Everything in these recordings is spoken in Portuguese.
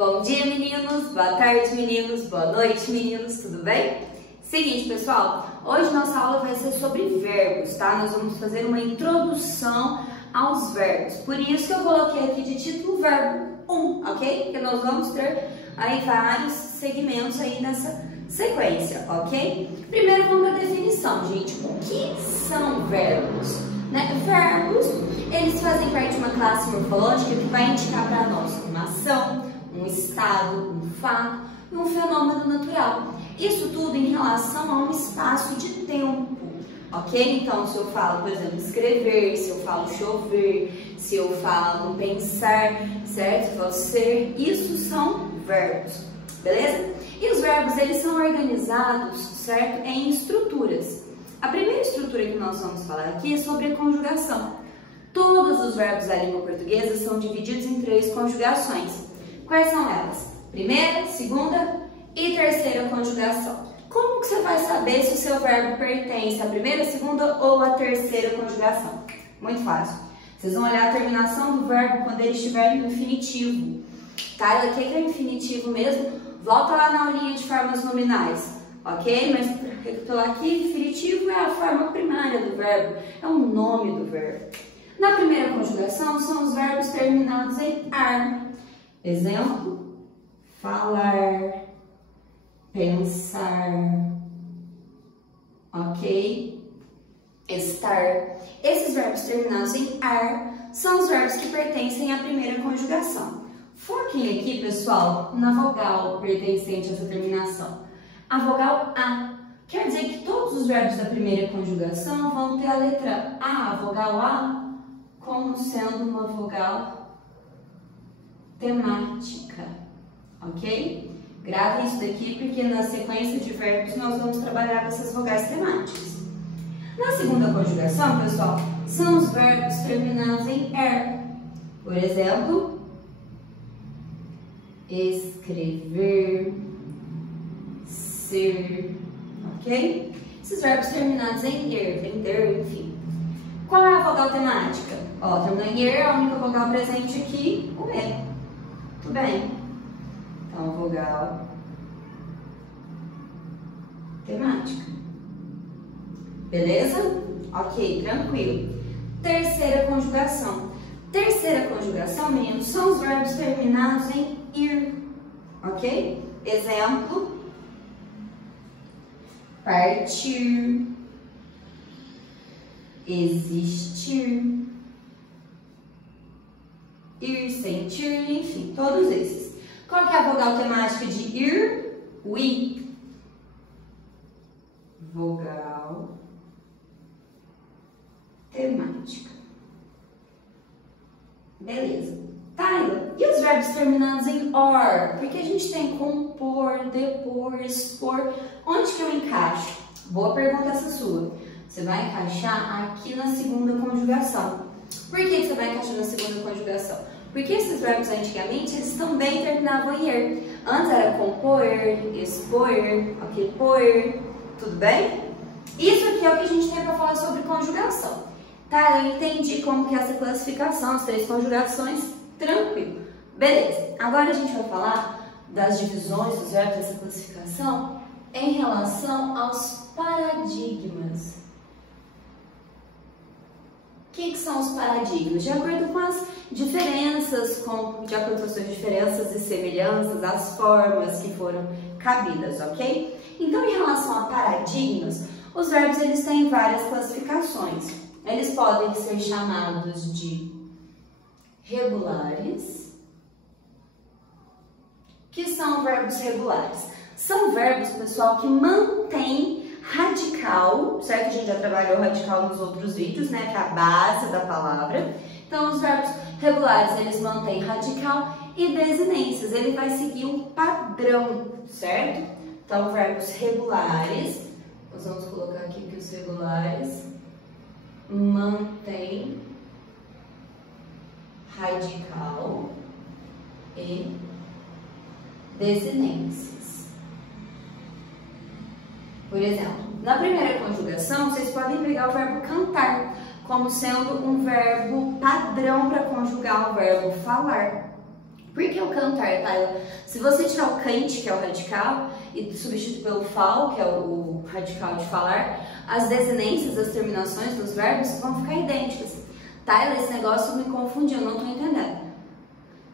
Bom dia, meninos, boa tarde, meninos, boa noite, meninos, tudo bem? Seguinte, pessoal, hoje nossa aula vai ser sobre verbos, tá? Nós vamos fazer uma introdução aos verbos, por isso que eu coloquei aqui de título verbo 1, ok? Porque nós vamos ter aí vários segmentos aí nessa sequência, ok? Primeiro vamos para a definição, gente. O que são verbos? Verbos, eles fazem parte de uma classe morfológica que vai indicar para nós uma ação, um estado, um fato e um fenômeno natural. Isso tudo em relação a um espaço de tempo, ok? Então, se eu falo, por exemplo, escrever, se eu falo chover, se eu falo pensar, certo? Se eu falo ser, isso são verbos, beleza? E os verbos, eles são organizados, certo? Em estruturas. A primeira estrutura que nós vamos falar aqui é sobre a conjugação. Todos os verbos da língua portuguesa são divididos em 3 conjugações. Quais são elas? Primeira, segunda e terceira conjugação. Como que você vai saber se o seu verbo pertence à primeira, segunda ou à terceira conjugação? Muito fácil. Vocês vão olhar a terminação do verbo quando ele estiver no infinitivo. Tá? O que é infinitivo mesmo? Volta lá na aulinha de formas nominais. Ok? Mas para recapitular aqui, infinitivo é a forma primária do verbo, é o nome do verbo. Na primeira conjugação são os verbos terminados em ar. Exemplo, falar, pensar, ok? Estar. Esses verbos terminados em ar são os verbos que pertencem à primeira conjugação. Foquem aqui, pessoal, na vogal pertencente a essa terminação. A vogal A. Quer dizer que todos os verbos da primeira conjugação vão ter a letra A, a vogal A, como sendo uma vogal temática, ok? Gravem isso daqui porque na sequência de verbos nós vamos trabalhar com essas vogais temáticas. Na segunda conjugação, pessoal, são os verbos terminados em er. Por exemplo, escrever, ser, ok? Esses verbos terminados em er, vender, enfim. Qual é a vogal temática? Ó, terminou em er, a única vogal presente aqui, o E. Tudo bem? Então, vogal temática. Beleza? Ok, tranquilo. Terceira conjugação. Terceira conjugação, meninos, são os verbos terminados em ir, ok? Exemplo, partir, existir, ir, sentir, enfim, todos esses. Qual que é a vogal temática de ir? O I. Vogal temática. Beleza. Taila, e os verbos terminados em or? Porque a gente tem compor, depor, expor. Onde que eu encaixo? Boa pergunta essa sua. Você vai encaixar aqui na segunda conjugação. Por que você vai encaixar na segunda conjugação? Porque esses verbos antigamente, eles também terminavam em er. Antes era compor, expor, ok, pôr, tudo bem? Isso aqui é o que a gente tem para falar sobre conjugação. Tá, eu entendi como que é essa classificação, as 3 conjugações, tranquilo. Beleza, agora a gente vai falar das divisões dos verbos dessa classificação em relação aos paradigmas. O que são os paradigmas? De acordo com as diferenças, de acordo com as suas diferenças e semelhanças, as formas que foram cabidas, ok? Então, em relação a paradigmas, os verbos eles têm várias classificações. Eles podem ser chamados de regulares. Que são verbos regulares? São verbos, pessoal, que mantêm radical, certo? A gente já trabalhou radical nos outros vídeos, né? Que é a base da palavra. Então, os verbos regulares, eles mantêm radical e desinências. Ele vai seguir um padrão, certo? Então, verbos regulares, nós vamos colocar aqui que os regulares mantêm radical e desinências. Por exemplo, na primeira conjugação, vocês podem pegar o verbo cantar como sendo um verbo padrão para conjugar o verbo falar. Por que o cantar, Tayla? Se você tirar o cante, que é o radical, e substituir pelo fal, que é o radical de falar, as desinências, as terminações dos verbos vão ficar idênticas. Tayla, esse negócio me confundiu, eu não tô entendendo.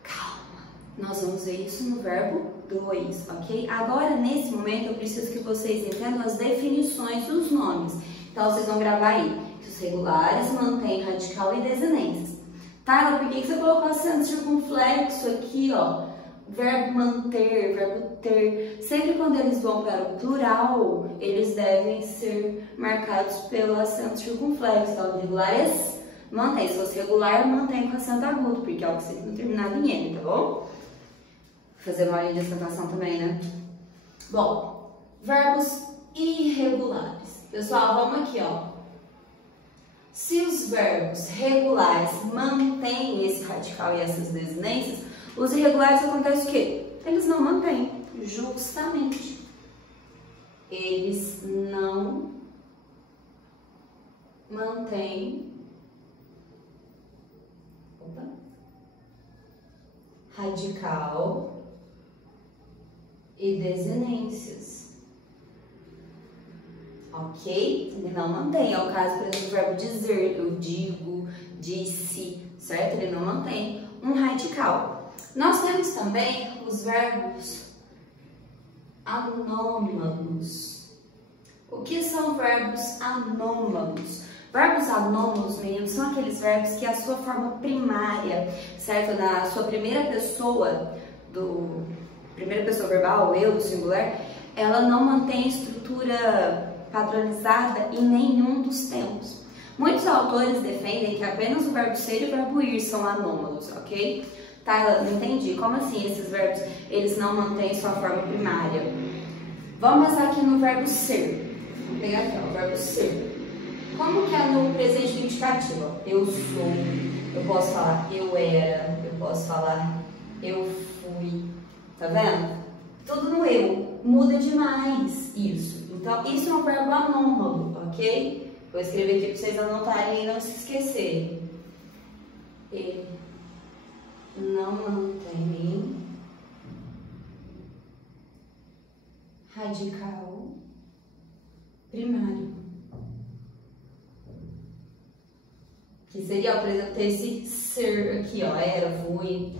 Calma, nós vamos ver isso no verbo 2, ok? Agora, nesse momento, eu preciso que vocês entendam as definições dos nomes. Então, vocês vão gravar aí que os regulares mantêm radical e desinências. Tayla, por que você colocou acento circunflexo aqui, ó? Verbo manter, verbo ter. Sempre quando eles vão para o plural, eles devem ser marcados pelo acento circunflexo. Então, regulares, mantém. Se fosse regular, mantém com acento agudo, porque é o que sempre terminado em N, tá bom? Fazer uma linha de acentuação também, né? Bom, verbos irregulares. Pessoal, vamos aqui, ó. Se os verbos regulares mantêm esse radical e essas desinências, os irregulares acontece o quê? Eles não mantêm, justamente. Eles não mantêm radical e desinências. Ok? Ele não mantém. É o caso, por exemplo, do verbo dizer, eu digo, disse, certo? Ele não mantém um radical. Nós temos também os verbos anômalos. O que são verbos anômalos? Verbos anômalos, meninos, são aqueles verbos que a sua forma primária, certo? Na sua primeira pessoa verbal, eu, do singular, ela não mantém estrutura padronizada em nenhum dos tempos. Muitos autores defendem que apenas o verbo ser e o verbo ir são anômalos, ok? Tá, não entendi. Como assim esses verbos, eles não mantêm sua forma primária? Vamos pensar aqui no verbo ser. Vou pegar aqui, ó, o verbo ser. Como que é no presente do indicativo? Eu sou, eu posso falar eu era, eu posso falar eu fui. Tá vendo? Tudo no eu. Muda demais isso. Então, isso é um verbo anômalo, ok? Vou escrever aqui para vocês anotarem e não se esquecerem. Ele não mantém radical primário. Que seria, por exemplo, ter esse ser aqui, ó, era, fui,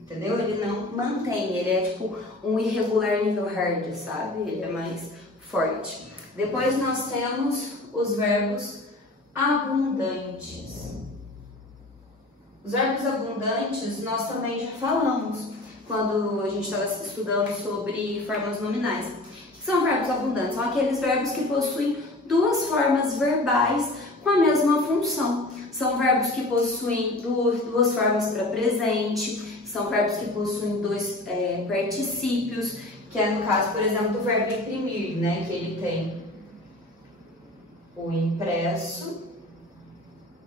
entendeu? Ele não mantém, ele é tipo um irregular nível hard, sabe? Ele é mais forte. Depois nós temos os verbos abundantes. Os verbos abundantes nós também já falamos quando a gente estava estudando sobre formas nominais. O que são verbos abundantes? São aqueles verbos que possuem duas formas verbais com a mesma função. São verbos que possuem duas formas para presente, são verbos que possuem dois particípios, que é no caso, por exemplo, do verbo imprimir, né? Que ele tem o impresso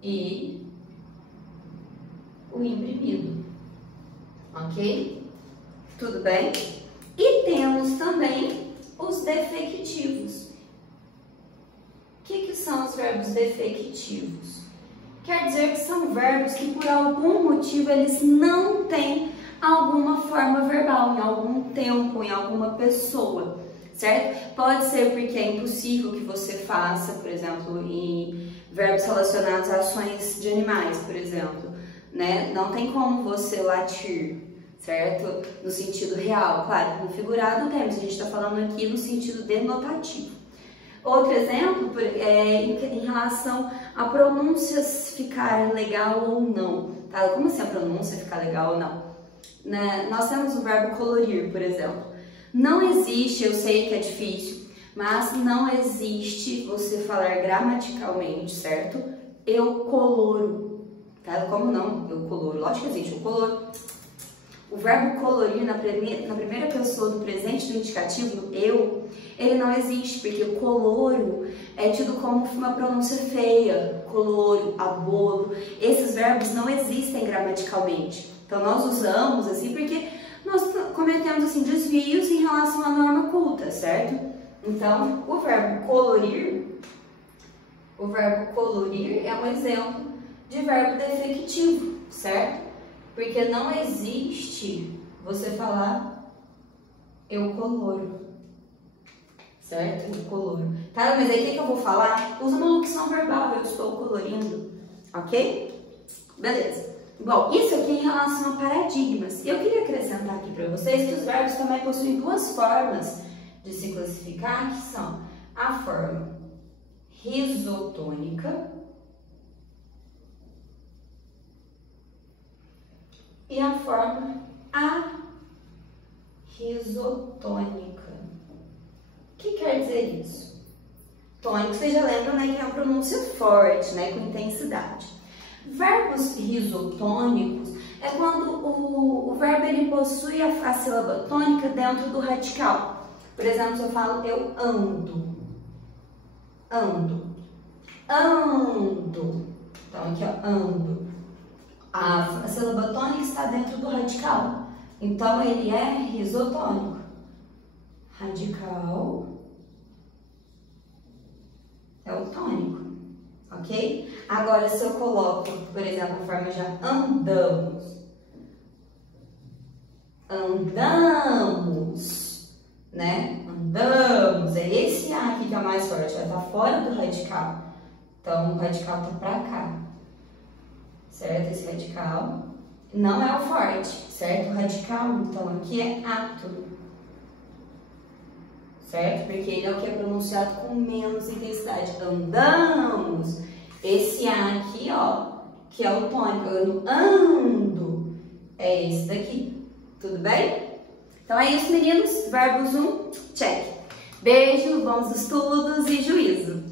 e o imprimido, ok? Tudo bem? E temos também os defectivos. O que são os verbos defectivos? Quer dizer que são verbos que por algum motivo eles não têm alguma forma verbal, em algum tempo, em alguma pessoa, certo? Pode ser porque é impossível que você faça, por exemplo, em verbos relacionados a ações de animais, por exemplo, né? Não tem como você latir, certo? No sentido real, claro, no figurado temos, a gente está falando aqui no sentido denotativo. Outro exemplo é em relação a pronúncias ficarem legal ou não, tá? Como assim a pronúncia ficar legal ou não? Né? Nós temos o verbo colorir, por exemplo. Não existe, eu sei que é difícil, mas não existe você falar gramaticalmente, certo? Eu coloro, tá? Como não? Eu coloro. Lógico que existe, eu coloro. O verbo colorir na primeira pessoa do presente do indicativo, eu, ele não existe, porque o coloro é tido como uma pronúncia feia, coloro, abolo. Esses verbos não existem gramaticalmente. Então, nós usamos assim porque nós cometemos assim, desvios em relação à norma culta, certo? Então, o verbo colorir é um exemplo de verbo defectivo, certo? Porque não existe você falar eu coloro. Certo? Eu coloro. Tá, mas aí o que eu vou falar? Usa uma locução verbal, eu estou colorindo. Ok? Beleza. Bom, isso aqui em relação a paradigmas. Eu queria acrescentar aqui para vocês que os verbos também possuem duas formas de se classificar, que são a forma risotônica e a forma arrisotônica. O que quer dizer isso? Tônico, vocês já lembram, né, que é uma pronúncia forte, né, com intensidade. Verbos risotônicos é quando o verbo ele possui a sílaba tônica dentro do radical. Por exemplo, se eu falo eu ando, ando, ando. Então aqui ó, ando. A sílaba tônica está dentro do radical. Então ele é risotônico. Radical é o tônico, ok? Agora, se eu coloco, por exemplo, a forma já andamos, andamos, né? Andamos, é esse A aqui que é o mais forte, vai estar fora do radical. Então, o radical tá pra cá, certo? Esse radical não é o forte, certo? O radical, então, aqui é ato. Certo? Porque ele é o que é pronunciado com menos intensidade. Andamos. Esse A aqui, ó, que é o tônico. Eu ando. É esse daqui. Tudo bem? Então é isso, meninos. Verbos 1, check. Beijo, bons estudos e juízo.